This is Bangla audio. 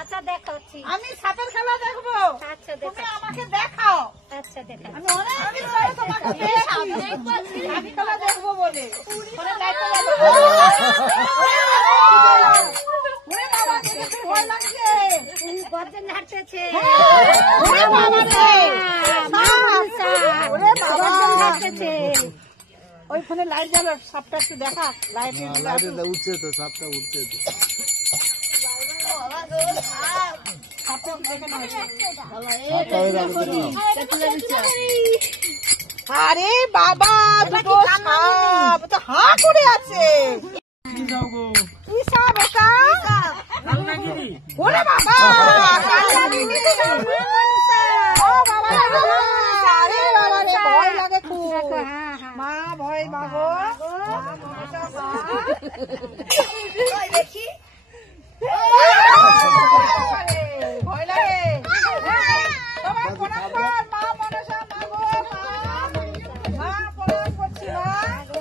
আচ্ছা দেখাচ্ছি। আমি সাপের খেলা দেখবো। আচ্ছা তুমি আমাকে দেখাও। আচ্ছা দেখা। আমি অনেকদিন ধরে তোমাকে পেয়েছি সাপ খেলা দেখবো বলে। পরে লাইটটা জ্বালো। ওরে বাবা দেখে ভয় লাগছে। গর্জন হাঁটতেছে। ওরে বাবা রে। ওরে বাবা গর্জন হাঁটতেছে। ওই ফোনে লাইট জ্বালো, সাপটা একটু দেখা। লাইটে উঠছে তো, সাপটা উঠছে তো। সাপটা একটু দেখে নাও। আরে বাবা দুটো সাপ তো হাঁ করে আছে। কি সাপ এটা? ওরে বাবা ও বাবা আরে বাবা রে ভয় লাগে খুব। মা ভয় মাগো দেখি